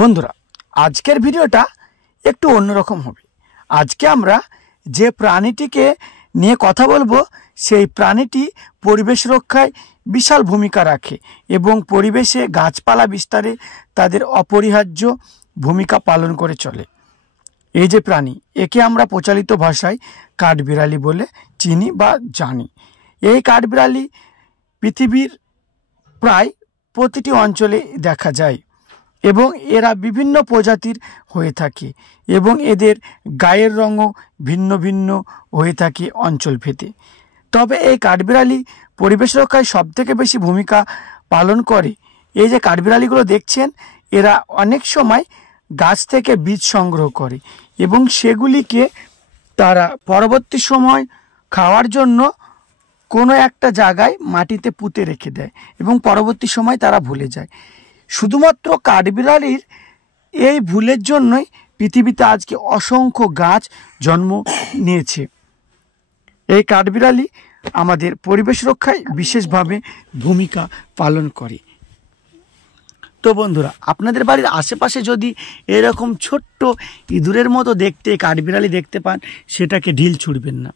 বন্ধুরা, আজকের ভিডিওটা একটু অন্যরকম হবে। আজকে আমরা যে প্রাণীটিকে নিয়ে কথা বলবো সেই প্রাণীটি পরিবেশ রক্ষায় বিশাল ভূমিকা রাখে এবং পরিবেশে গাছপালা বিস্তারে তাদের অপরিহার্য ভূমিকা পালন করে চলে। এই যে প্রাণী, একে আমরা প্রচলিত ভাষায় কাঠবিড়ালি বলে চিনি বা জানি। এই কাঠবিড়ালি পৃথিবীর প্রায় প্রতিটি অঞ্চলে দেখা যায় এবং এরা বিভিন্ন প্রজাতির হয়ে থাকে এবং এদের গায়ের রঙও ভিন্ন ভিন্ন হয়ে থাকে অঞ্চলভেদে। তবে এই কাঠবিড়ালি পরিবেশ রক্ষায় সবথেকে বেশি ভূমিকা পালন করে। এই যে কাঠবিড়ালিগুলো দেখছেন, এরা অনেক সময় গাছ থেকে বীজ সংগ্রহ করে এবং সেগুলিকে তারা পরবর্তী সময় খাওয়ার জন্য কোনো একটা জায়গায় মাটিতে পুঁতে রেখে দেয় এবং পরবর্তী সময় তারা ভুলে যায়। শুধুমাত্র কাঠবিড়ালির এই ভুলের জন্যই পৃথিবীতে আজকে অসংখ্য গাছ জন্ম নিয়েছে। এই কাঠবিড়ালি আমাদের পরিবেশ রক্ষায় বিশেষভাবে ভূমিকা পালন করে। তো বন্ধুরা, আপনাদের বাড়ির আশেপাশে যদি এরকম ছোট্ট ইঁদুরের মতো দেখতে কাঠবিড়ালি দেখতে পান, সেটাকে ঢিল ছুঁড়বেন না।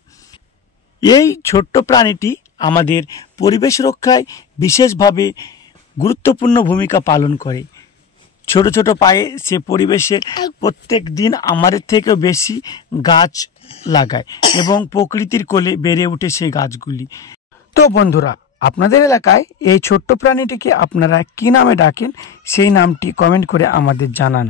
এই ছোট্ট প্রাণীটি আমাদের পরিবেশ রক্ষায় বিশেষভাবে গুরুত্বপূর্ণ ভূমিকা পালন করে। ছোট ছোট পায়ে সে পরিবেশে প্রত্যেক দিন আমাদের থেকেও বেশি গাছ লাগায় এবং প্রকৃতির কোলে বেড়ে ওঠে সেই গাছগুলি। তো বন্ধুরা, আপনাদের এলাকায় এই ছোট্ট প্রাণীটিকে আপনারা কী নামে ডাকেন সেই নামটি কমেন্ট করে আমাদের জানান।